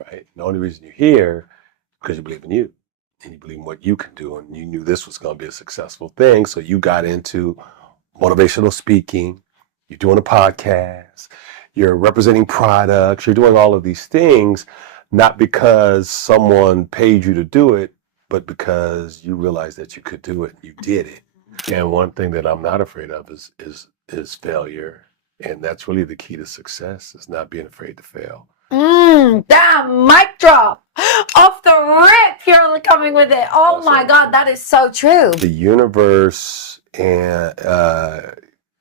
right? The only reason you're here is because you believe in you and you believe in what you can do, and you knew this was going to be a successful thing. So you got into motivational speaking, you're doing a podcast, you're representing products, you're doing all of these things, not because someone paid you to do it, but because you realized that you could do it, you did it. And one thing that I'm not afraid of is failure. And that's really the key to success, is not being afraid to fail. Damn, mic drop. Off the rip, you're coming with it. Oh That's my right. God, that is so true. The universe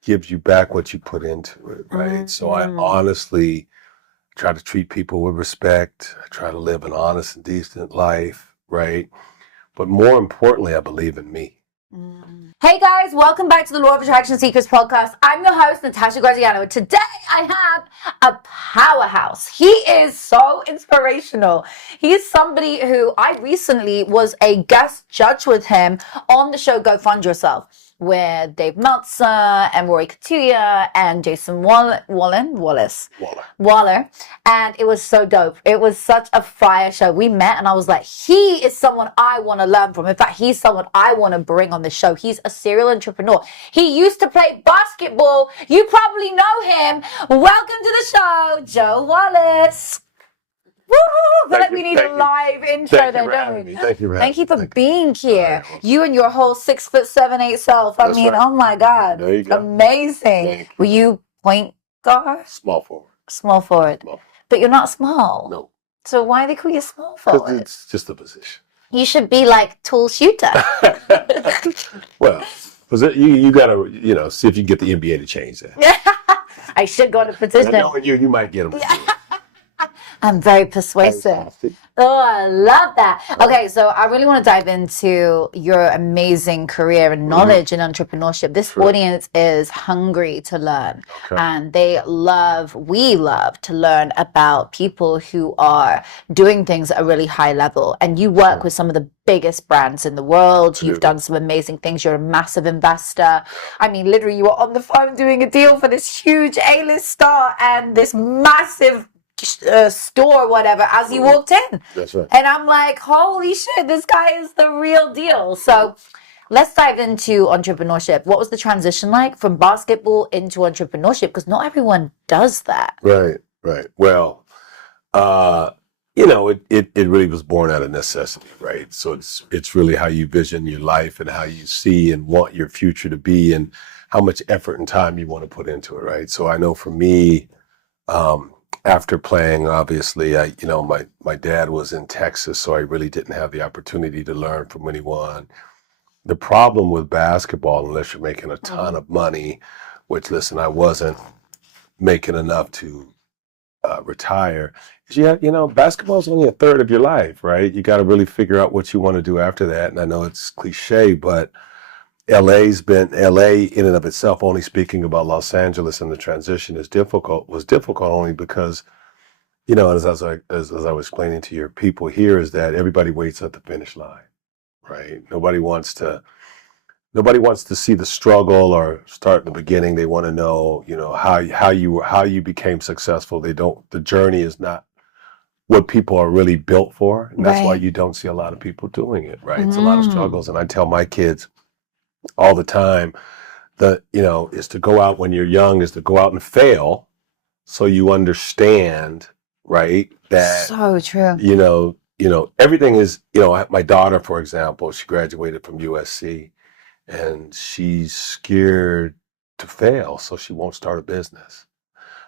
gives you back what you put into it, right? So I honestly try to treat people with respect. I try to live an honest and decent life, right? But more importantly, I believe in me. Hey guys, welcome back to the Law of Attraction Secrets podcast. I'm your host, Natasha Graziano. Today I have a powerhouse. He is so inspirational. He is somebody who I recently was a guest judge with him on the show Go Fund Yourself, with Dave Meltzer and Rory Couturier and Jason Waller. And it was so dope. It was such a fire show. We met and I was like, he is someone I want to learn from. In fact, he's someone I want to bring on the show. He's a serial entrepreneur. He used to play basketball. You probably know him. Welcome to the show, Joe Wallace. Woo! I feel like we need a live intro there, don't we? Thank you, Thank you for being here. You and your whole 6'7", 8" self. I mean, oh my God. There you go. Amazing. Were you point guard? Small forward. Small forward. But you're not small. No. So why do they call you small Because forward? it's just a position. You should be like tall shooter. Well, you got to, see if you can get the NBA to change that. I should go to position. I know you might get them. I'm very persuasive. Oh, I love that. Okay, so I really want to dive into your amazing career and knowledge in entrepreneurship. This audience is hungry to learn. And we love to learn about people who are doing things at a really high level. And you work with some of the biggest brands in the world. You've done some amazing things. You're a massive investor. I mean, literally, you were on the phone doing a deal for this huge A-list star and this massive store or whatever as you walked in. That's right. And I'm like, holy shit, this guy is the real deal. So let's dive into entrepreneurship. What was the transition like from basketball into entrepreneurship? Because not everyone does that. Right. Well, it really was born out of necessity, right? So it's really how you vision your life and how you see and want your future to be and how much effort and time you want to put into it, right? So I know for me, after playing, obviously, my dad was in Texas, so I really didn't have the opportunity to learn from anyone. The problem with basketball, unless you're making a ton of money, which, listen, I wasn't making enough to retire, is basketball is only a third of your life, right? You got to really figure out what you want to do after that. And I know it's cliche, but LA in and of itself, only speaking about Los Angeles and the transition was difficult only because, as I was explaining to your people here, is that everybody waits at the finish line, right? Nobody wants to see the struggle or start in the beginning. They want to know, how you became successful. The journey is not what people are really built for. And that's why you don't see a lot of people doing it, right? It's a lot of struggles. And I tell my kids all the time that, is to go out when you're young, is to go out and fail so you understand, right? That so true. Everything is, my daughter, for example, she graduated from USC and she's scared to fail, so she won't start a business.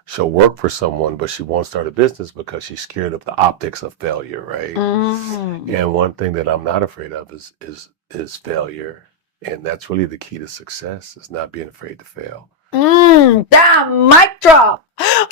She'll work for someone, but she won't start a business because she's scared of the optics of failure, right? And one thing that I'm not afraid of is failure. And that's really the key to success, is not being afraid to fail. Damn, mic drop.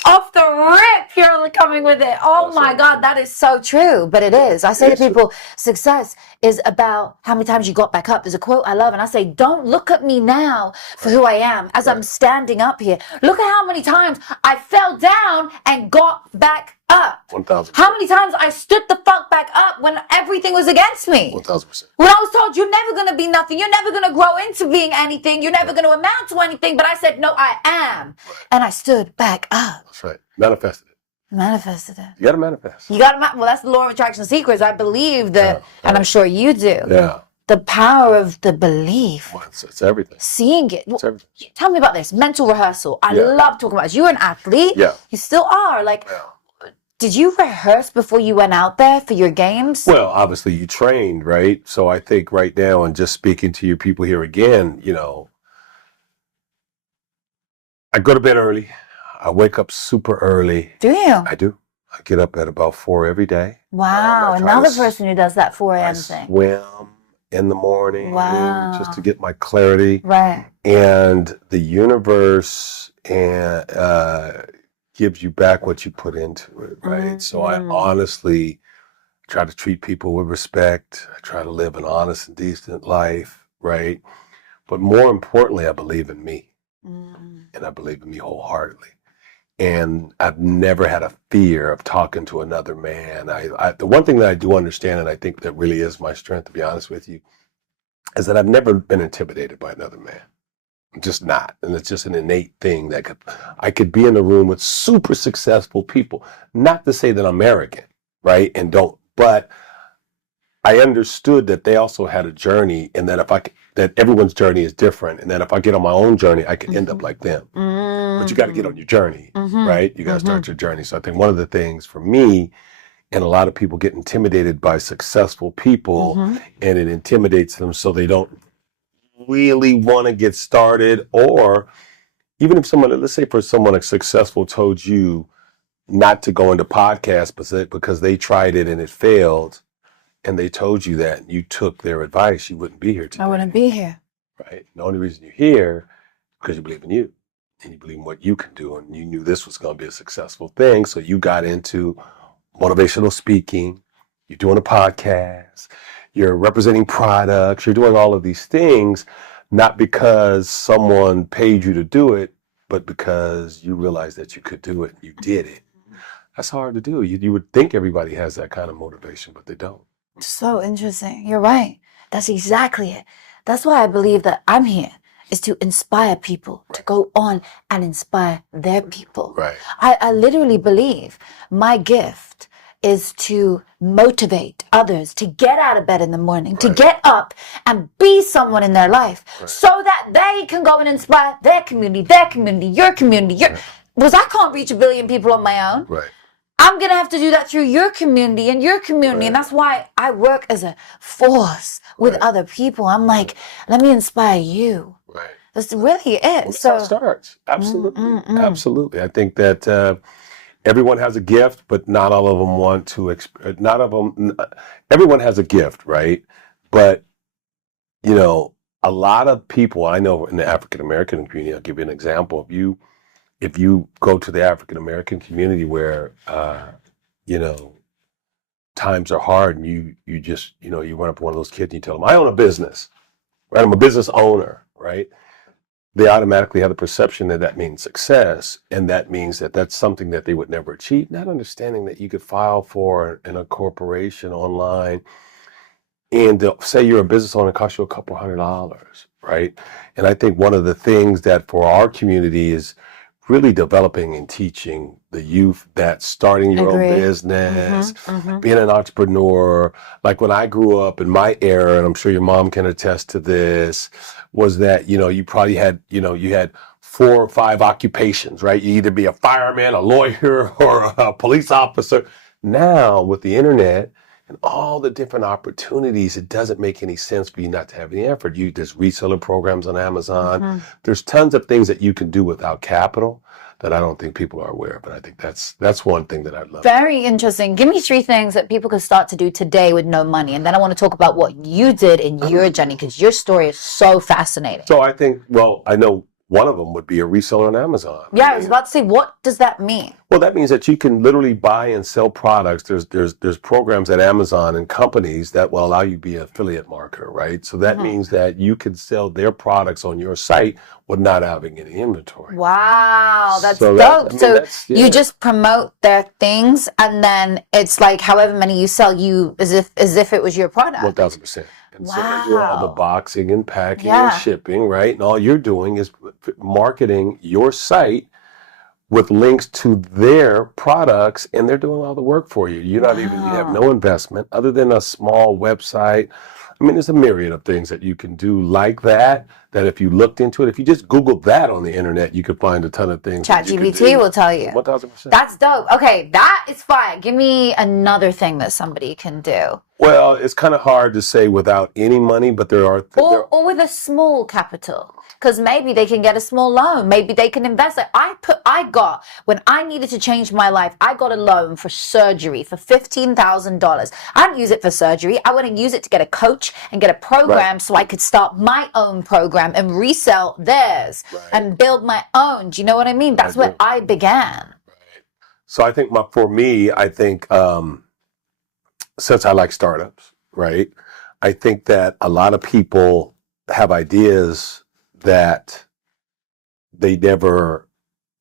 Off the rip, you're coming with it. Oh my God, that is so true. But it is. I say to people, success is about how many times you got back up. There's a quote I love, and I say, don't look at me now for who I am as I'm standing up here. Look at how many times I fell down and got back up. 1,000%. How many times I stood the fuck back up when everything was against me. 1,000%. When I was told you're never going to be nothing, you're never going to grow into being anything, you're never going to amount to anything, but I said, no, I am. And I stood back up. That's right. Manifested it. Manifested it. You got to manifest. You got to, well, that's the law of attraction secrets. I believe that, and I'm sure you do. Yeah. The power of the belief. Well, it's everything. Seeing it. It's everything. Tell me about this. Mental rehearsal. I love talking about this. You're an athlete. Yeah. You still are. Like, did you rehearse before you went out there for your games? Well, obviously you trained, right? So I think right now, and just speaking to your people here again, you know, I go to bed early. I wake up super early. Do you? I do. I get up at about 4 every day. Wow. Another person who does that 4 a.m. thing. Swim in the morning. Wow. Just to get my clarity. Right. And the universe gives you back what you put into it, right? So I honestly try to treat people with respect. I try to live an honest and decent life, right? But more importantly, I believe in me. And I believe in me wholeheartedly. And I've never had a fear of talking to another man. The one thing that I do understand, and I think that really is my strength, to be honest with you, is that I've never been intimidated by another man. I'm just not. And it's just an innate thing that I could be in a room with super successful people. Not to say that I'm arrogant, right? And don't, but I understood that they also had a journey, and that that everyone's journey is different, and that if I get on my own journey, I could end up like them. But you got to get on your journey, right? You got to start your journey. So I think one of the things for me, and a lot of people get intimidated by successful people, and it intimidates them, so they don't really want to get started. Or even if someone, let's say for someone successful told you not to go into podcasts because they tried it and it failed, and they told you that, and you took their advice, you wouldn't be here today. I wouldn't be here. Right? The only reason you're here is because you believe in you, and you believe in what you can do, and you knew this was going to be a successful thing, so you got into motivational speaking, you're doing a podcast, you're representing products, you're doing all of these things, not because someone paid you to do it, but because you realized that you could do it, you did it. That's hard to do. You would think everybody has that kind of motivation, but they don't. So interesting. You're right. That's exactly it. That's why I believe that I'm here, is to inspire people to go on and inspire their people. Right. I literally believe my gift is to motivate others to get out of bed in the morning, to get up and be someone in their life, so that they can go and inspire their community, your community. Because I can't reach 1 billion people on my own. Right. I'm going to have to do that through your community and your community. And that's why I work as a force with other people. I'm like, let me inspire you. Right. That's really it. Well, that's how it starts. Absolutely. Absolutely. I think that everyone has a gift, but not all of them want to, everyone has a gift, right? But, you know, a lot of people, I know in the African-American community, I'll give you an example. If you go to the African-American community where, you know, times are hard, and you just, you know, you run up to one of those kids and you tell them, I own a business, right? I'm a business owner, right? They automatically have the perception that that means success, and that means that that's something that they would never achieve, not understanding that you could file for in a corporation online, and they'll say you're a business owner, it costs you a couple $100, right? And I think one of the things that for our community is really developing and teaching the youth that starting your own business, being an entrepreneur, like when I grew up in my era, and I'm sure your mom can attest to this, was that, you know, you probably had, you know, you had 4 or 5 occupations, right? You either be a fireman, a lawyer, or a police officer. Now with the internet and all the different opportunities, it doesn't make any sense for you not to have any effort. There's reseller programs on Amazon. There's tons of things that you can do without capital that I don't think people are aware of. But I think that's one thing that I'd love. Very interesting. Give me 3 things that people could start to do today with no money. And then I want to talk about what you did in your journey, because your story is so fascinating. So I think, well, I know one of them would be a reseller on Amazon. Yeah, I was about to say, what does that mean? Well, that means that you can literally buy and sell products. There's programs at Amazon and companies that will allow you to be an affiliate marketer, right? So that means that you can sell their products on your site with not having any inventory. Wow, that's dope. So you just promote their things, and then it's like however many you sell, as if it was your product. 1,000%. And so they do all the boxing and packing and shipping, right? And all you're doing is marketing your site with links to their products, and they're doing all the work for you. You're not even, you have no investment other than a small website. I mean, there's a myriad of things that you can do like that, that if you looked into it, if you just Googled that on the internet, you could find a ton of things. ChatGPT will tell you. 1000%. That's dope. Okay, that is fine. Give me another thing that somebody can do. Well, it's kind of hard to say without any money, but there are... Or with a small capital. Because maybe they can get a small loan. Maybe they can invest. Like when I needed to change my life, I got a loan for surgery for $15,000. I didn't use it for surgery. I went and use it to get a coach and get a program so I could start my own program and resell theirs and build my own. Do you know what I mean? That's where I began. Right. So I think I think since I like startups, right? I think that a lot of people have ideas that they never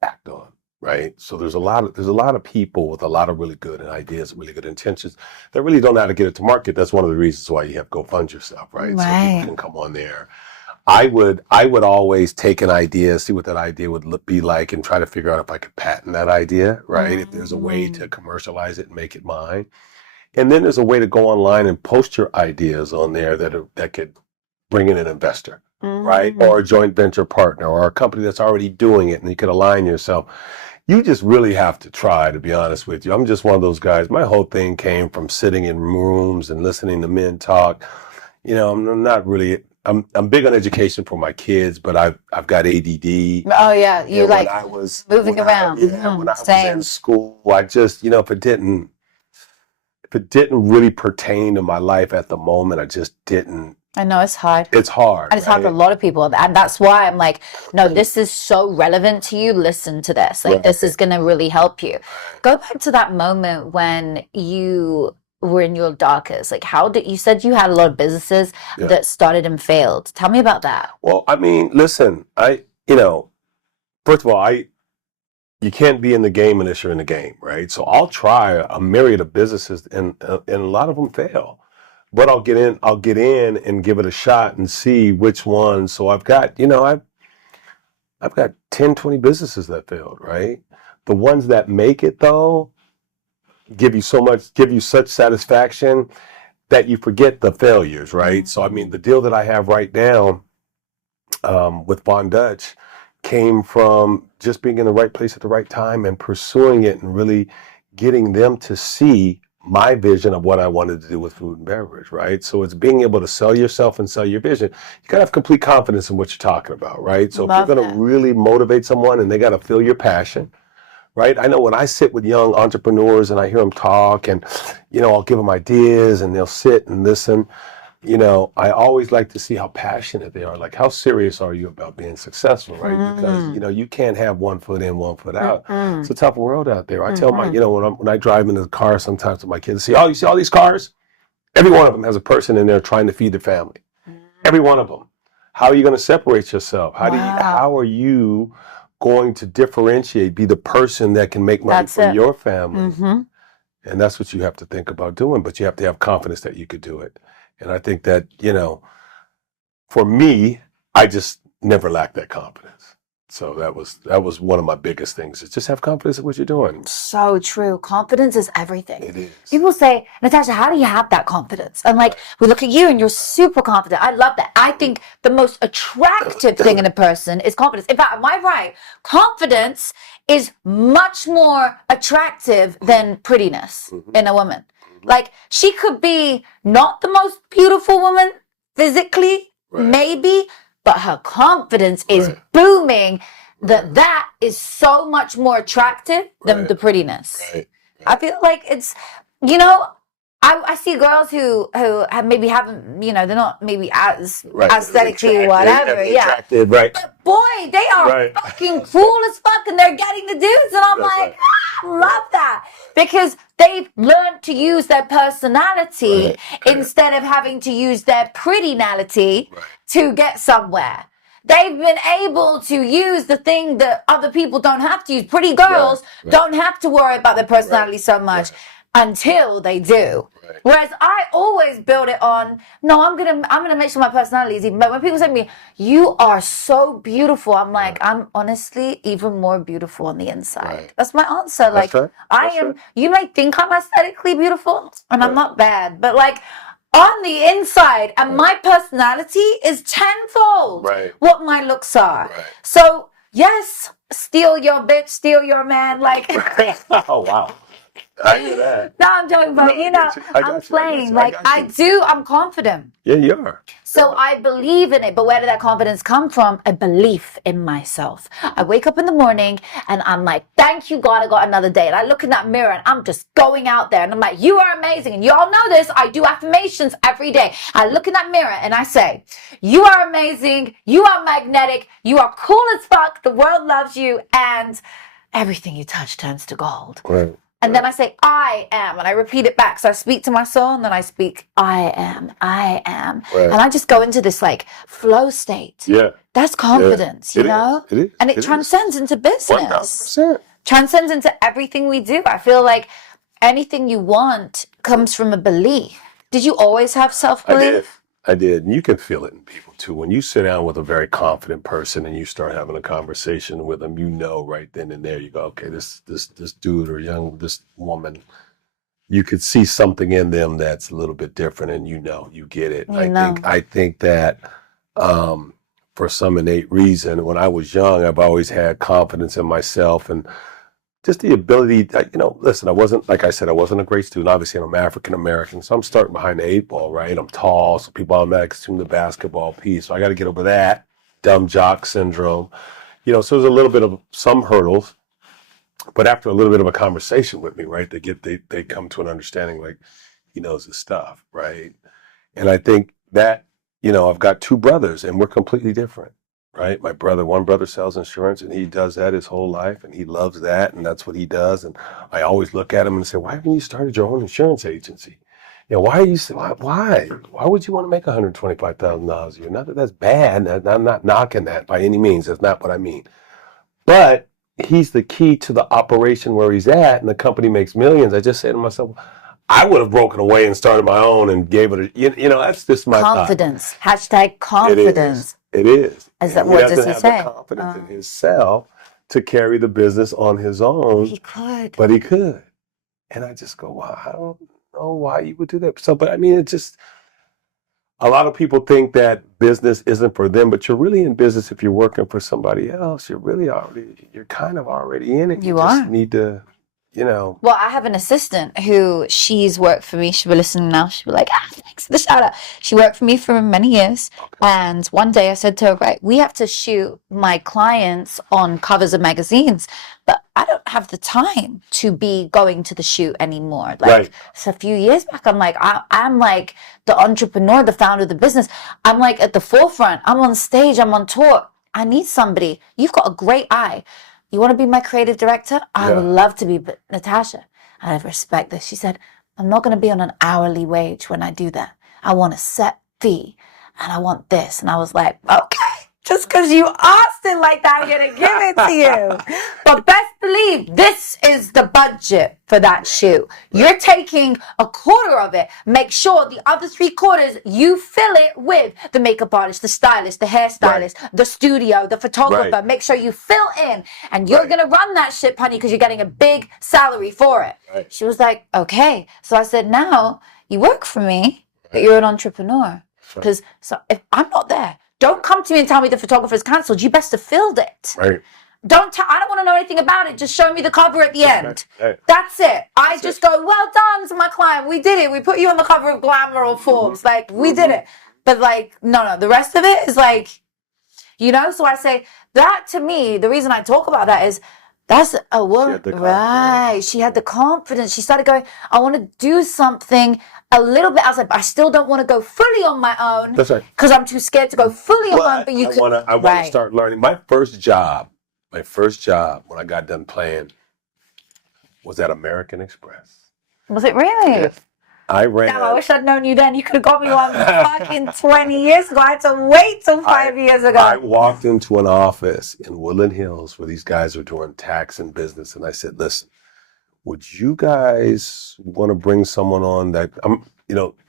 act on, right? So there's a lot of people with a lot of really good ideas, really good intentions that really don't know how to get it to market. That's one of the reasons why you have Go Fund Yourself, right? So people can come on there. I would always take an idea, see what that idea would be like, and try to figure out if I could patent that idea, right? If there's a way to commercialize it and make it mine. And then there's a way to go online and post your ideas on there that could bring in an investor, right? Or a joint venture partner or a company that's already doing it, and you could align yourself. You just really have to try, to be honest with you. I'm just one of those guys. My whole thing came from sitting in rooms and listening to men talk. You know, I'm not really... I'm big on education for my kids, but I've got ADD. Oh yeah, you like when I was moving around. When I was in school, I just, if it didn't really pertain to my life at the moment, I just didn't. I know it's hard. It's hard. And it's hard for a lot of people. And that's why I'm like, no, this is so relevant to you. Listen to this. Like, this is going to really help you. Go back to that moment when you were in your darkest. Like, you said you had a lot of businesses that started and failed. Tell me about that. Well, I mean, listen, first of all, you can't be in the game unless you're in the game, right? So I'll try a myriad of businesses, and a lot of them fail. But I'll get in and give it a shot and see which one. So I've got 10, 20 businesses that failed, right? The ones that make it, though, give you such satisfaction that you forget the failures, right? So I mean, the deal that I have right now with Von Dutch came from just being in the right place at the right time and pursuing it and really getting them to see my vision of what I wanted to do with food and beverage, right? So it's being able to sell yourself and sell your vision. You gotta have complete confidence in what you're talking about, right? So if you're gonna really motivate someone, and they gotta feel your passion, right? I know when I sit with young entrepreneurs and I hear them talk, and I'll give them ideas and they'll sit and listen. I always like to see how passionate they are. Like, how serious are you about being successful, right? Because you can't have one foot in, one foot out. It's a tough world out there. I tell my, when I drive into the car sometimes with my kids, you see all these cars? Every one of them has a person in there trying to feed their family. Every one of them. How are you going to separate yourself? How are you going to differentiate, be the person that can make money for your family? And that's what you have to think about doing, but you have to have confidence that you could do it. And I think that, for me, I just never lacked that confidence. So that was one of my biggest things, is just have confidence in what you're doing. So true. Confidence is everything. It is. People say, Natasha, how do you have that confidence? And we look at you and you're super confident. I love that. I think the most attractive thing in a person is confidence. In fact, am I right? Confidence is much more attractive than prettiness in a woman. Like, she could be not the most beautiful woman physically, maybe, but her confidence is booming. That is so much more attractive than the prettiness. I feel like it's, I see girls who haven't, they're not maybe as aesthetically whatever. Attractive, right. But boy, they are fucking cool as fuck, and they're getting the dudes, and I'm I love that. Because they've learned to use their personality instead of having to use their prettinality to get somewhere. They've been able to use the thing that other people don't have to use. Pretty girls don't have to worry about their personality so much. until they do. Right. Whereas I always build it on, no, I'm gonna make sure my personality is even. But when people say to me, "You are so beautiful," I'm like, I'm honestly even more beautiful on the inside. Right. That's my answer. Like, right. I am. Right. You may think I'm aesthetically beautiful, and I'm not bad, but like on the inside, and my personality is tenfold what my looks are. Right. So yes, steal your bitch, steal your man, like. Oh wow. I hear that. No, I'm joking, but I'm playing. I'm confident. Yeah, you are. So I believe in it. But where did that confidence come from? A belief in myself. I wake up in the morning and I'm like, thank you, God, I got another day. And I look in that mirror and I'm just going out there and I'm like, you are amazing. And you all know this. I do affirmations every day. I look in that mirror and I say, you are amazing. You are magnetic. You are cool as fuck. The world loves you. And everything you touch turns to gold. Right. And then I say, I am, and I repeat it back. So I speak to my soul, and then I speak, I am. Right. And I just go into this, like, flow state. Yeah. That's confidence, you know? It is. And it transcends into business. 1,000%. Transcends into everything we do. I feel like anything you want comes from a belief. Did you always have self-belief? I did. And you can feel it in people, too. When you sit down with a very confident person and you start having a conversation with them, you know right then and there, you go, okay, this dude or this woman, you could see something in them that's a little bit different, and you get it. I think that for some innate reason, when I was young, I've always had confidence in myself and just the ability, listen, I wasn't a great student. Obviously, I'm African American, so I'm starting behind the 8 ball, right? I'm tall, so people automatically assume the basketball piece. So I got to get over that dumb jock syndrome. So there's a little bit of some hurdles, but after a little bit of a conversation with me, right, they come to an understanding, like, he knows his stuff, right? And I think that, I've got 2 brothers, and we're completely different. Right. One brother sells insurance, and he does that his whole life, and he loves that, and that's what he does. And I always look at him and say, why haven't you started your own insurance agency? Why would you want to make $125,000 a year? Not that that's bad. I'm not knocking that by any means. That's not what I mean. But he's the key to the operation where he's at, and the company makes millions. I just say to myself, I would have broken away and started my own and gave it that's just my confidence. Hashtag confidence. It is. What does he say? He doesn't have the confidence in himself to carry the business on his own. He could. But he could. And I just go, wow, I don't know why you would do that. So, but I mean, it's just, a lot of people think that business isn't for them, but you're really in business if you're working for somebody else. You're kind of already in it. You just need to, Well, I have an assistant who she's worked for me. She'll be listening now. She'll be like, thanks for the shout out. She worked for me for many years. Okay. And one day I said to her, right, we have to shoot my clients on covers of magazines, but I don't have the time to be going to the shoot anymore. Like, so a few years back, I'm like, I'm like the entrepreneur, the founder of the business. I'm like at the forefront. I'm on stage. I'm on tour. I need somebody. You've got a great eye. You want to be my creative director? I would love to be, but Natasha, I respect this. She said, I'm not going to be on an hourly wage when I do that. I want a set fee, and I want this. And I was like, okay, just because you asked it like that, I'm going to give it to you. But best believe, this is the budget for that shoot. You're taking a quarter of it. Make sure the other 3/4, you fill it with the makeup artist, the stylist, the hairstylist, the studio, the photographer. Make sure you fill in. And you're going to run that shit, honey, because you're getting a big salary for it. She was like, okay. So I said, now you work for me, but you're an entrepreneur. Because if I'm not there, don't come to me and tell me the photographer's cancelled. You best have filled it. Right. I don't want to know anything about it. Just show me the cover at the end. That's it. I just go, well done to my client. We did it. We put you on the cover of Glamour or Forbes. Like, we did it. But like, no. The rest of it is like, so I say that to me, the reason I talk about that is that's a woman. Right. She had the confidence. She started going, I want to do something a little bit. I was like, I still don't want to go fully on my own. That's right. Because I'm too scared to go fully on my own. But I want to start learning. My first job when I got done playing was at American Express. Was it really? Yes. I wish I'd known you then. You could have got me one fucking 20 years ago. I had to wait till 5 years ago. I walked into an office in Woodland Hills where these guys were doing tax and business, and I said, listen, would you guys want to bring someone on that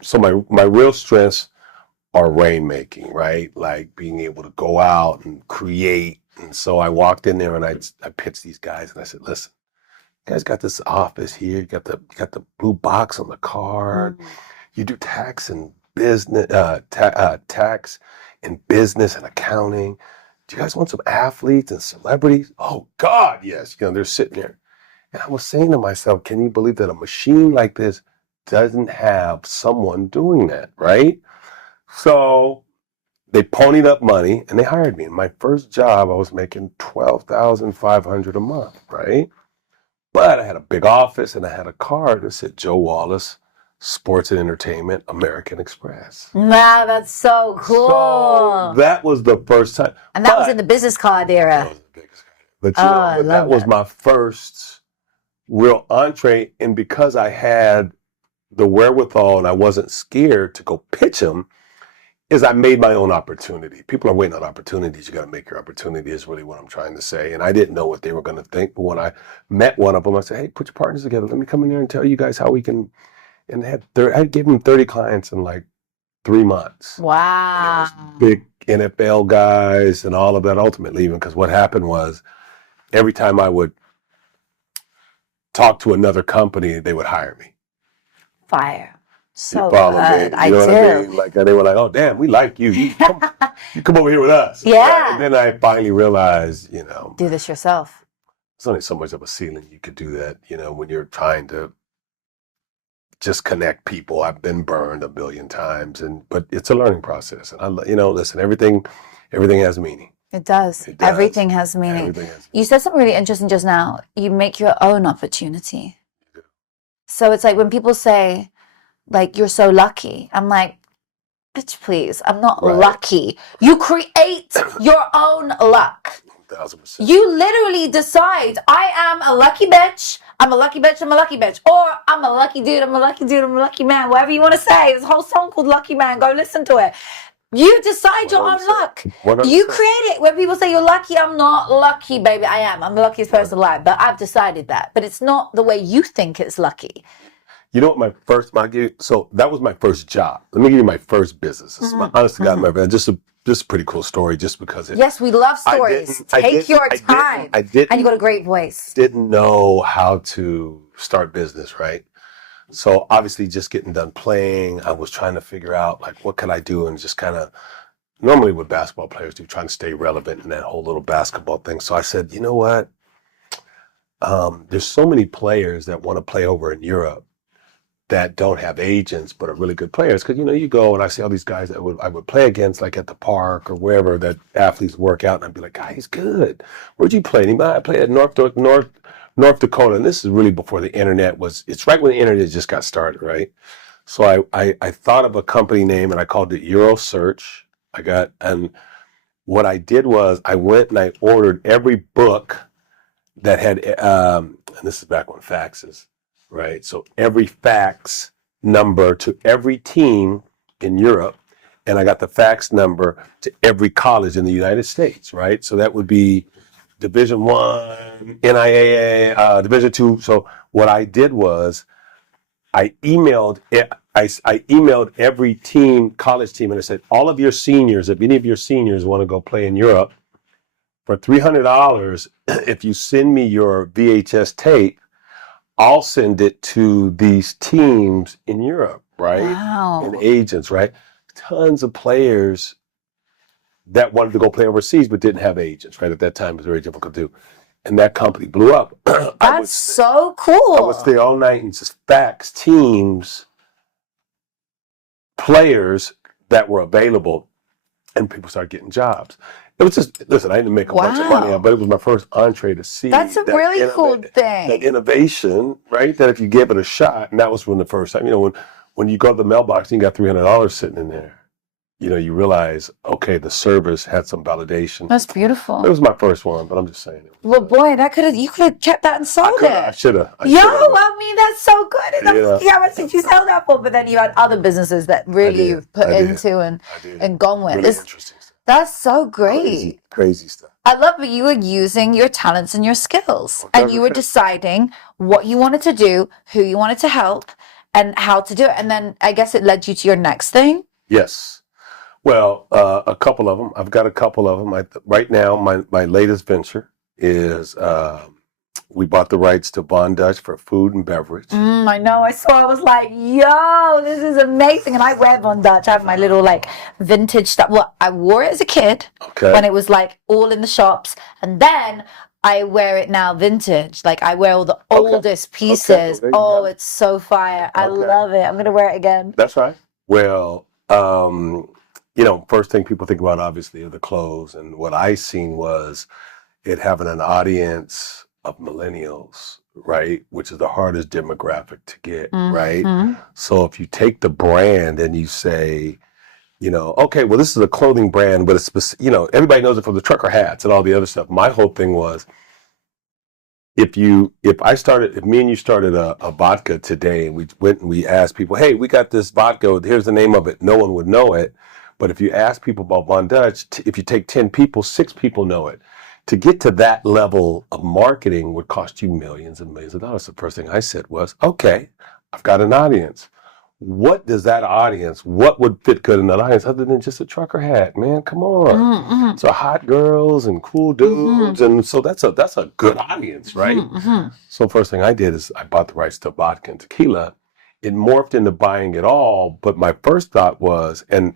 so my real strengths are rainmaking, right? Like being able to go out and create. And so I walked in there and I pitched these guys and I said, listen, you guys got this office here, you got the blue box on the card, you do tax and business, tax and business and accounting. Do you guys want some athletes and celebrities? Oh God, yes. They're sitting there. And I was saying to myself, can you believe that a machine like this doesn't have someone doing that, right? So they ponied up money and they hired me. In my first job, I was making $12,500 a month, right? But I had a big office and I had a card that said Joe Wallace, Sports and Entertainment, American Express. Wow, that's so cool. So that was the first time. And that was in the business card era. That was the biggest card. But that was my first real entree. And because I had the wherewithal and I wasn't scared to go pitch them, is I made my own opportunity. People are waiting on opportunities. You got to make your opportunity is really what I'm trying to say. And I didn't know what they were going to think. But when I met one of them, I said, hey, put your partners together. Let me come in there and tell you guys how we can. And I gave them 30 clients in like 3 months. Wow. Big NFL guys and all of that ultimately, even because what happened was every time I would talk to another company, they would hire me. Fire. So you follow good. me. You know what I mean? Like they were like, "Oh, damn, we like you. You come over here with us." Yeah. Right? And then I finally realized, do this yourself. There's only so much of a ceiling you could do that. When you're trying to just connect people. I've been burned a billion times, but it's a learning process. And listen, everything has meaning. It does. Everything has meaning. You said something really interesting just now. You make your own opportunity. So it's like when people say, like, you're so lucky. I'm like, bitch, please. I'm not lucky. You create your own luck. 1,000%. You literally decide, I am a lucky bitch. I'm a lucky bitch. I'm a lucky bitch. Or I'm a lucky dude. I'm a lucky dude. I'm a lucky man. Whatever you want to say. There's a whole song called Lucky Man. Go listen to it. You decide your own luck. 100%. You create it. When people say you're lucky, I'm not lucky, baby. I am. I'm the luckiest person alive. But I've decided that. But it's not the way you think it's lucky. You know what so that was my first job. Let me give you my first business. This is my honest to God, just a pretty cool story just because yes, we love stories. Take your time. I didn't. And you got a great voice. Didn't know how to start business, right? So obviously just getting done playing, I was trying to figure out like what could I do and just kind of normally what basketball players do, trying to stay relevant in that whole little basketball thing. So I said, you know what? There's so many players that want to play over in Europe that don't have agents but are really good players. Because, you go and I see all these guys that I would play against, like at the park or wherever that athletes work out, and I'd be like, God, he's good. Where'd you play? And I played at North Dakota, and this is really before the internet it's right when the internet just got started, right? So I thought of a company name and I called it Eurosearch. And what I did was I went and I ordered every book that had, and this is back when faxes, right? So every fax number to every team in Europe, and I got the fax number to every college in the United States, right? So that would be Division I, NIAA, Division II. So what I did was I emailed every team, college team, and I said, all of your seniors, if any of your seniors want to go play in Europe, for $300, if you send me your VHS tape, I'll send it to these teams in Europe, right? Wow. And agents, right? Tons of players that wanted to go play overseas but didn't have agents, right? At that time, it was very difficult to do. And that company blew up. That's so cool. I would stay all night and just fax teams, players that were available, and people started getting jobs. It was just, listen, I didn't make a bunch of money, but it was my first entree to see. That's a really cool thing. That innovation, right? That if you give it a shot, and that was when the first time, when you go to the mailbox and you got $300 sitting in there, you realize, okay, the service had some validation. That's beautiful. It was my first one, but I'm just saying. Well, boy, you could have kept that and sold it. I should have. That's so good. And how much did you sell that for? But then you had other businesses that really you've put into and gone with. Really interesting stuff. That's so great. Crazy stuff. I love that you were using your talents and your skills, and you were deciding what you wanted to do, who you wanted to help, and how to do it. And then I guess it led you to your next thing. Yes. Well, a couple of them. I've got a couple of them. Right now, my latest venture is we bought the rights to Von Dutch for food and beverage. I know. I saw. I was like, "Yo, this is amazing!" And I wear Von Dutch. I have my little like vintage stuff. Well, I wore it as a kid when it was like all in the shops, and then I wear it now vintage. Like I wear all the oldest pieces. Oh, it's so fire! I love it. I'm gonna wear it again. That's right. Well, first thing people think about obviously are the clothes, and what I seen was it having an audience of millennials, right? Which is the hardest demographic to get, right? So if you take the brand and you say, okay, well, this is a clothing brand, but it's, everybody knows it from the trucker hats and all the other stuff. My whole thing was, if me and you started a vodka today, and we went and we asked people, hey, we got this vodka, here's the name of it, no one would know it. But if you ask people about Von Dutch, if you take 10 people, 6 people know it. To get to that level of marketing would cost you millions and millions of dollars. The first thing I said was, okay, I've got an audience. What would fit good in that audience other than just a trucker hat, man? Come on. So hot girls and cool dudes. And so that's a good audience, right? So first thing I did is I bought the rights to vodka and tequila. It morphed into buying it all. But my first thought was, and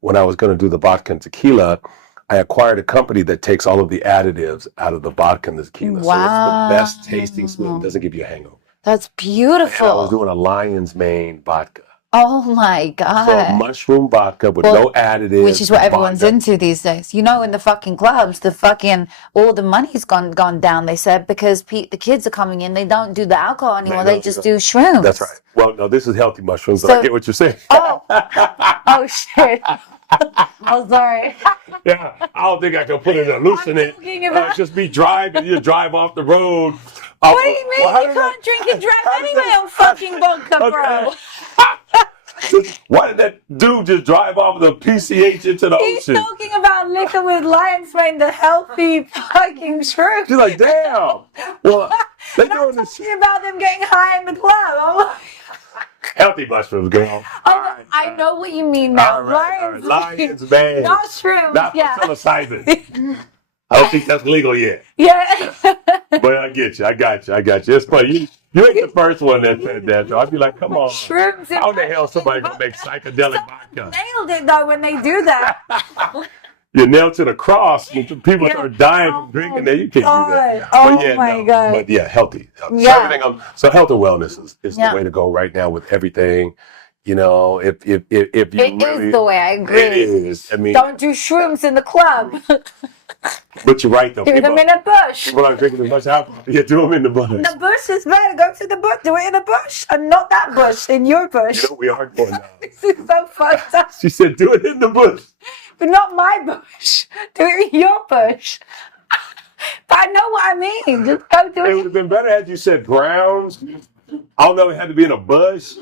when I was going to do the vodka and tequila, I acquired a company that takes all of the additives out of the vodka and the tequila. Wow. So it's the best tasting smooth. It doesn't give you a hangover. That's beautiful. And I was doing a lion's mane vodka. Oh my God. So a mushroom vodka with no additives. Which is what everyone's into these days. In the fucking clubs, all the money's gone down, they said, because the kids are coming in. They don't do the alcohol anymore. They just do shrooms. That's right. Well, no, this is healthy mushrooms, but I get what you're saying. Oh, shit. Oh, sorry. Yeah, I don't think I can put an hallucinant. Just be driving. You drive off the road. What do you mean? You can't drink and drive anyway on fucking vodka, bro. Why did that dude just drive off the PCH into the ocean? He's talking about liquor with lion's mane, the healthy fucking shroom. She's like, damn. Well, they're doing this. Talking about them getting high in the club. Healthy mushrooms, girl. I know what you mean now. All right. Lion's mane. Not shrooms. Not psilocybin. I don't think that's legal yet. Yeah. But I get you. I got you. It's funny. You ain't the first one that said that, so I'd be like, come on. Shrooms. How the hell somebody gonna make psychedelic vodka? Nailed it though when they do that. You nailed to the cross. People start dying from drinking that. You can't do that. God. But yeah, healthy. Yeah. So health and wellness is the way to go right now with everything. If you it really, is the way. I agree. It is. I mean, don't do shrooms in the club. But you're right though. Do them in a bush. People aren't drinking as much alcohol. Yeah, do them in the bush. The bush is better. Go to the bush. Do it in a bush, and not that bush. In your bush. We are going now. This is so fucked up. She said, "Do it in the bush." But not my bush. Do it in your bush. But I know what I mean. Just go do it. It would have been better had you said grounds. I don't know. It had to be in a bush.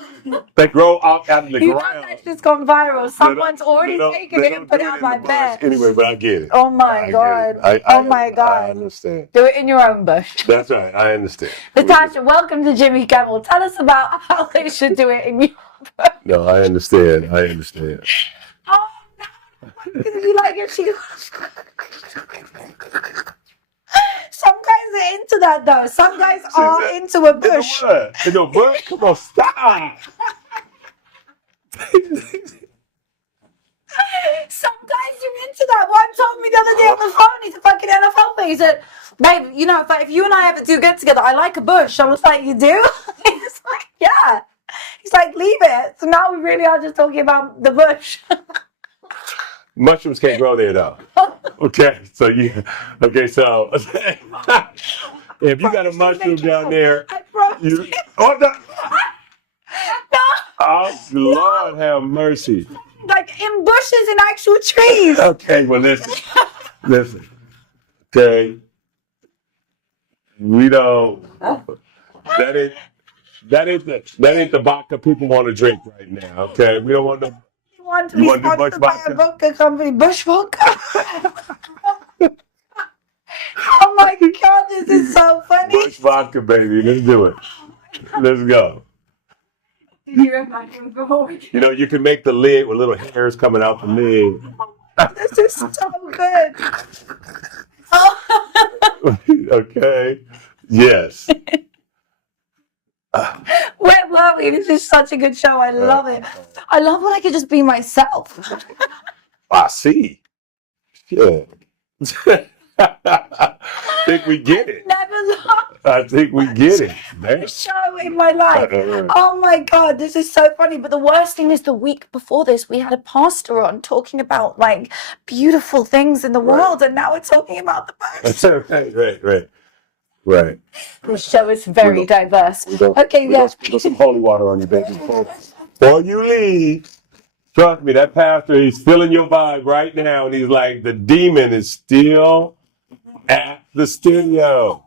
They grow out of the ground. That's just gone viral. Someone's already taken it and put it on my bed. Anyway, but I get it. Oh my God. Oh my God. I understand. Do it in your own bush. That's right. I understand. Natasha, welcome to Jimmy Kimmel. Tell us about how they should do it in your bush. No, I understand. Oh no. Did you like it? Some guys are into that though. Some guys are into a bush. In the bush? Come on, stop. Some guys are into that. One told me the other day on the phone, he's a fucking NFL player. He said, babe, if you and I ever do get together, I like a bush. I was like, you do? He's like, yeah. He's like, leave it. So now we really are just talking about the bush. Mushrooms can't grow there though. Okay, so if you got a mushroom down there, Lord have mercy. Like in bushes and actual trees. Okay, well listen. Okay, we don't. That ain't the vodka people want to drink right now. Okay, we don't want to. Want to be sponsored by a vodka company, Bush Vodka. Oh my God, this is so funny. Bush vodka, baby. Let's do it. Let's go. Did you imagine before? You know, you can make the lid with little hairs coming out the lid. This is so good. Oh. Okay. Yes. Where were we? This is such a good show. I love it. I love when I can just be myself. I see. Yeah. I think we get it. Never laughed I think we get it. Man. show in my life. Oh my God, this is so funny. But the worst thing is the week before this, we had a pastor on talking about like beautiful things in the world, and now we're talking about the person. Right. This show is very diverse. Okay, yeah. Put some holy water on you, baby. Before you leave, trust me, that pastor, he's feeling your vibe right now, and he's like, the demon is still at the studio.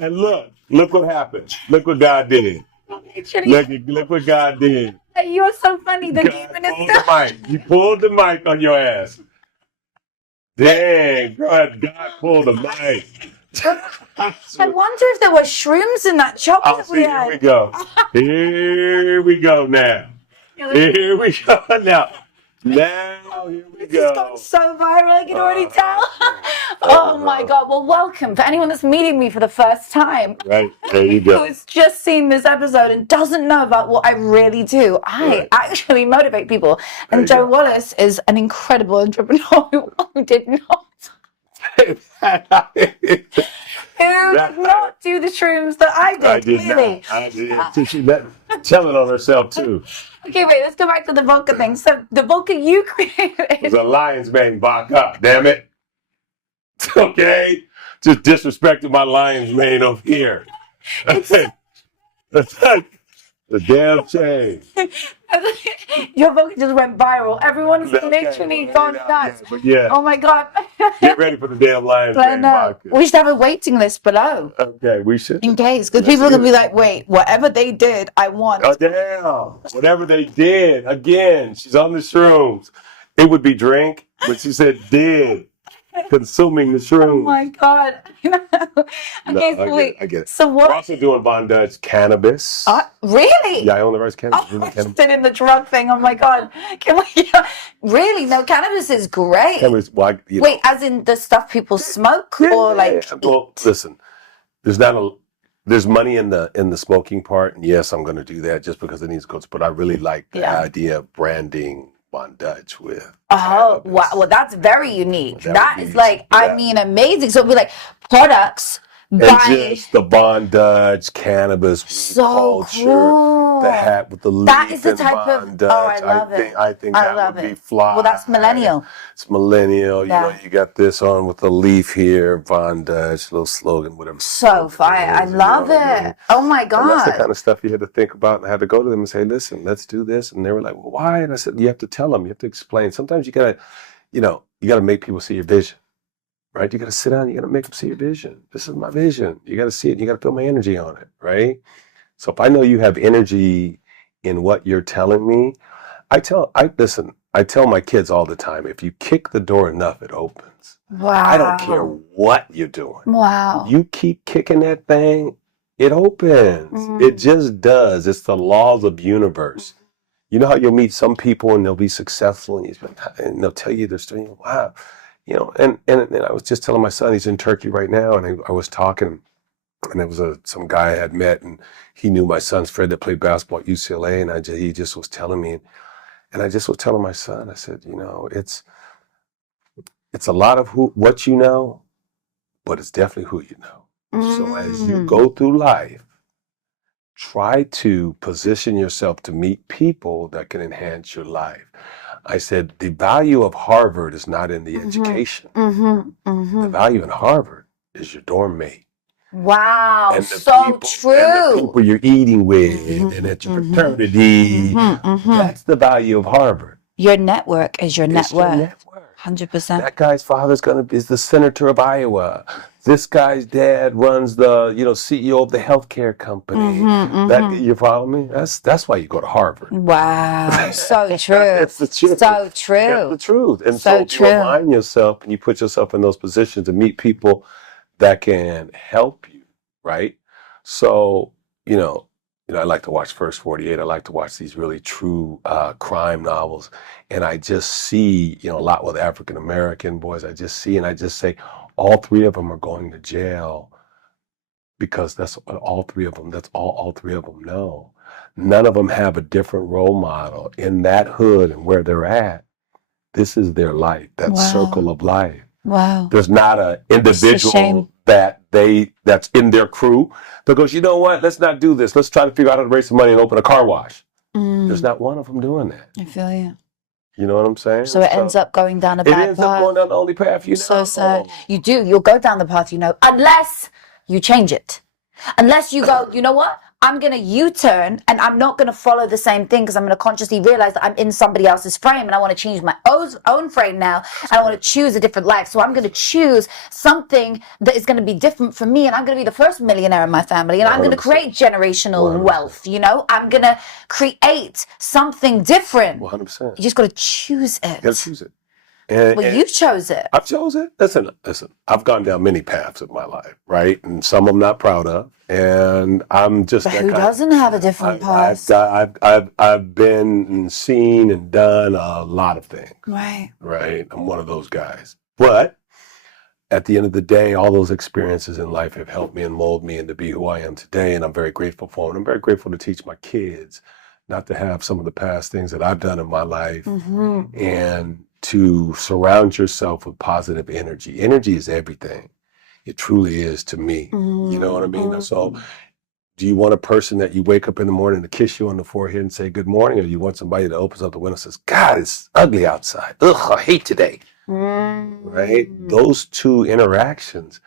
And look what happened. Look what God did. Look what God did. You're so funny. The demon is pulled the mic. You pulled the mic on your ass. Dang, God pulled the mic. I wonder if there were shrooms in that chocolate we had. Here we go. Here we go now. Here we go now. Now, here we go. This has gone so viral, I can already tell. Oh my God. Well, welcome. For anyone that's meeting me for the first time. Right, there you go. Who has just seen this episode and doesn't know about what I really do. I actually motivate people. And Joe Wallace is an incredible entrepreneur who did not. Who did not do the shrooms that I did, I did clearly. not. I did. She's telling on herself, too. Okay, wait, let's go back to the vodka thing. So, the vodka you created. It was a lion's mane vodka, damn it. Okay? Just disrespected my lion's mane over here. The damn shame. Your vodka just went viral. Everyone's literally gone nuts. Yeah. Oh my God. Get ready for the damn lion's mane vodka. We should have a waiting list below. Okay, we should. In case. Because people are going to be like, wait, whatever they did, I want. Oh, damn. Whatever they did. Again, she's on the shrooms. It would be drink, but she said did. Consuming the shrooms. Oh my God. Okay, so wait. I get it. So what? We're also doing bondage cannabis. Really? Yeah, I own the rights cannabis. Oh, I just did in the drug thing. Oh my God. Can we? Really? No, cannabis is great. Cannabis, well, wait, as in the stuff people smoke or like? Well, listen. There's money in the smoking part, and yes, I'm going to do that just because it needs coats. But I really like the idea of branding bondage with. Oh, wow. Well, that's very unique. That is like, I mean, amazing. So it'd be like products by just the bondage, cannabis, culture, cool. the hat with the leaf. That is the and type bondage. of. Oh, I love it. I think that would be fly. Well, that's millennial. It's millennial. You know, you got this on with the leaf here, bondage, little slogan, whatever. So fire. I love it. Oh my God. And that's the kind of stuff you had to think about, and I had to go to them and say, listen, let's do this. And they were like, well, why? And I said, you have to tell them, you have to explain. Sometimes you gotta, you gotta make people see your vision. Right? You got to sit down, you got to make them see your vision. This is my vision. You got to see it, you got to feel my energy on it, right? So if I know you have energy in what you're telling me, I tell my kids all the time, if you kick the door enough, it opens. Wow. I don't care what you're doing. Wow. You keep kicking that thing, it opens. It just does. It's the laws of the universe. You know how you'll meet some people and they'll be successful and they'll tell you their story. Wow. And I was just telling my son, he's in Turkey right now, and I was talking, and there was some guy I had met, and he knew my son's friend that played basketball at UCLA, and he just was telling me, and I just was telling my son, I said, it's a lot of what you know, but it's definitely who you know. So as you go through life, try to position yourself to meet people that can enhance your life. I said, the value of Harvard is not in the education. The value in Harvard is your dorm mate. Wow, and so true. And the people you're eating with and at your fraternity. That's the value of Harvard. Your network is your network. Your network. 100%. That guy's father's is the senator of Iowa. This guy's dad runs the CEO of the healthcare company. That, you follow me? That's why you go to Harvard. Wow, so true. That's the truth. So true. That's the truth. And so you align yourself and you put yourself in those positions to meet people that can help you, right? So, I like to watch First 48. I like to watch these really true crime novels. And I just see, a lot with African American boys. I just see, and I just say, all three of them are going to jail because that's all three of them. That's all three of them know. None of them have a different role model in that hood and where they're at. This is their life, that circle of life. Wow. There's not an individual that's in their crew that goes, you know what, let's not do this. Let's try to figure out how to raise some money and open a car wash. There's not one of them doing that. I feel you. You know what I'm saying? So it ends up going down a bad path. It ends up going down the only path you know. So sad. You'll go down the path you know, unless you change it. Unless you go, you know what? I'm going to U-turn and I'm not going to follow the same thing because I'm going to consciously realize that I'm in somebody else's frame and I want to change my own frame now. And I want to choose a different life. So I'm going to choose something that is going to be different for me, and I'm going to be the first millionaire in my family, and I'm going to create generational 100%. Wealth, I'm going to create something different. 100%. You just got to choose it. You got to choose it. And you chose it. I've chosen it. Listen. I've gone down many paths in my life, right? And some I'm not proud of. And I'm just. But who doesn't have a different path? I've been and seen and done a lot of things. Right. Right. I'm one of those guys. But at the end of the day, all those experiences in life have helped me and mold me into be who I am today. And I'm very grateful for them. I'm very grateful to teach my kids not to have some of the past things that I've done in my life. And to surround yourself with positive energy. Energy is everything. It truly is to me. You know what I mean? So do you want a person that you wake up in the morning to kiss you on the forehead and say good morning? Or do you want somebody that opens up the window and says, God, it's ugly outside. Ugh, I hate today. Right? Those two interactions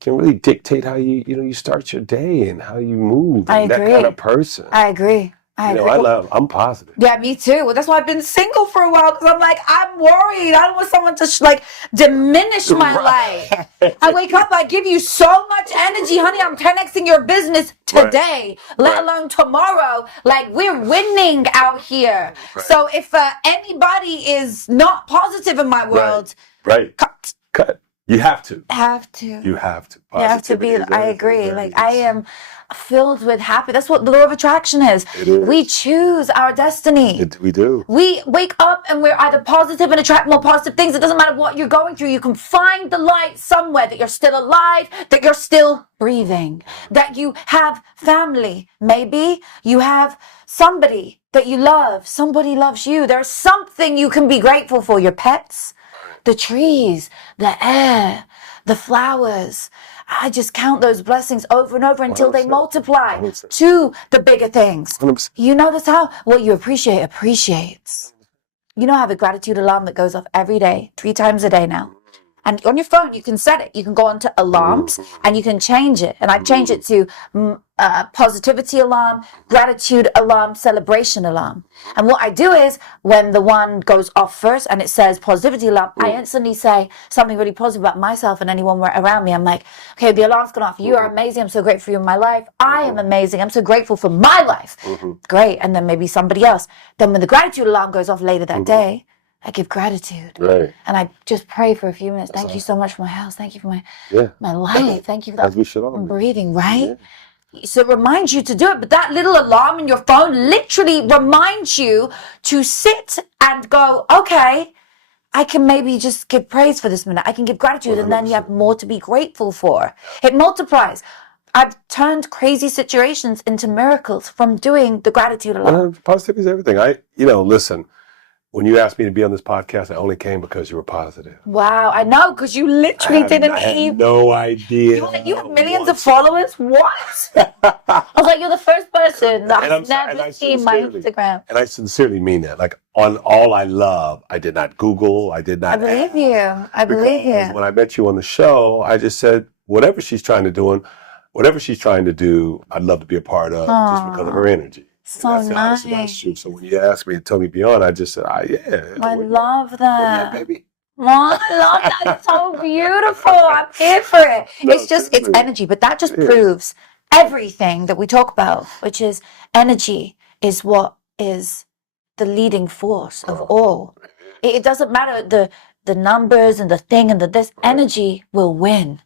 can really dictate how you start your day and how you move. I agree. That kind of person. I agree. I'm positive. Yeah, me too. Well, that's why I've been single for a while, because I'm like, I'm worried. I don't want someone to diminish my life. I wake up, I give you so much energy, honey. I'm 10xing your business today, let alone tomorrow. Like, we're winning out here. So if anybody is not positive in my world, cut. You have to. You have to be. I agree. Like, I am filled with happy. That's what the law of attraction is. It is. We choose our destiny. We do. We wake up and we're either positive and attract more positive things. It doesn't matter what you're going through. You can find the light somewhere, that you're still alive, that you're still breathing, that you have family. Maybe you have somebody that you love. Somebody loves you. There's something you can be grateful for. Your pets, the trees, the air, the flowers. I just count those blessings over and over until 100%. They multiply 100%. To the bigger things. 100%. You know that's how what you appreciate appreciates. You know, I have a gratitude alarm that goes off every day, 3 times a day now. And on your phone, you can set it. You can go onto alarms and you can change it. And I've changed it to positivity alarm, gratitude alarm, celebration alarm. And what I do is, when the one goes off first and it says positivity alarm, I instantly say something really positive about myself and anyone around me. I'm like, okay, the alarm's gone off. You are amazing. I'm so grateful for you in my life. I am amazing. I'm so grateful for my life. Great. And then maybe somebody else. Then when the gratitude alarm goes off later that day, I give gratitude. Right. And I just pray for a few minutes. Thank you so much for my house. Thank you for my life. Thank you for that. As we should all. I'm breathing, right? Yeah. So it reminds you to do it. But that little alarm in your phone literally reminds you to sit and go, okay, I can maybe just give praise for this minute. I can give gratitude. 100%. And then you have more to be grateful for. It multiplies. I've turned crazy situations into miracles from doing the gratitude alarm. Positivity is everything. Listen. When you asked me to be on this podcast, I only came because you were positive. Wow, I know, because you literally didn't I had no idea. You have millions of followers? What? I was like, you're the first person that I've never seen my Instagram. And I sincerely mean that. Like, on all I love, I did not Google, I did not I believe you. I believe you. When I met you on the show, I just said, whatever she's trying to do, I'd love to be a part of, just because of her energy. So nice. That's true. So when you asked me to tell me beyond, I just said, yeah. I love that. Yeah, baby. Oh, I love that. It's so beautiful. I'm here for it. It's energy, but that just proves everything that we talk about, which is energy is what is the leading force of all. It doesn't matter the numbers and the thing and the this. Energy will win.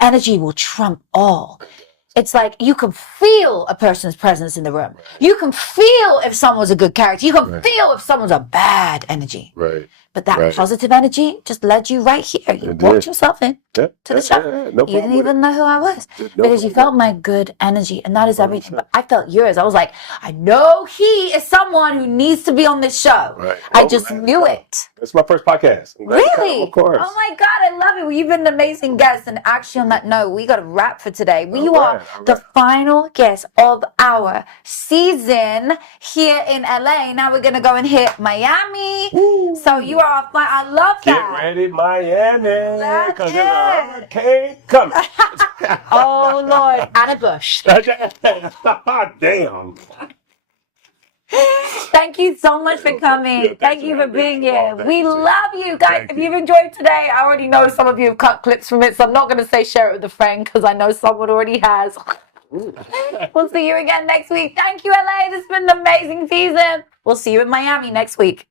energy will trump all. It's like you can feel a person's presence in the room. You can feel if someone's a good character. You can feel if someone's a bad energy. Right. But that positive energy just led you right here. You walked yourself in to the show. No You didn't even know who I was because you felt my good energy, and that is everything. But I felt yours. I was like, I know he is someone who needs to be on this show. Right. I just knew it. It's my first podcast. Really? Of course. Oh my God, I love it. Well, you've been an amazing guest. And actually, on that note, we got a wrap for today. You are the final guest of our season here in LA. Now we're going to go and hit Miami. Ooh. So you are, I love that. Get ready, Miami, because there's a hurricane coming. Oh, Lord. And a bush. Damn. Thank you so much for coming. Yeah, thank you for being here. We love you guys. If you've enjoyed today, I already know some of you have cut clips from it, so I'm not going to say share it with a friend because I know someone already has. We'll see you again next week. Thank you, LA. This has been an amazing season. We'll see you in Miami next week.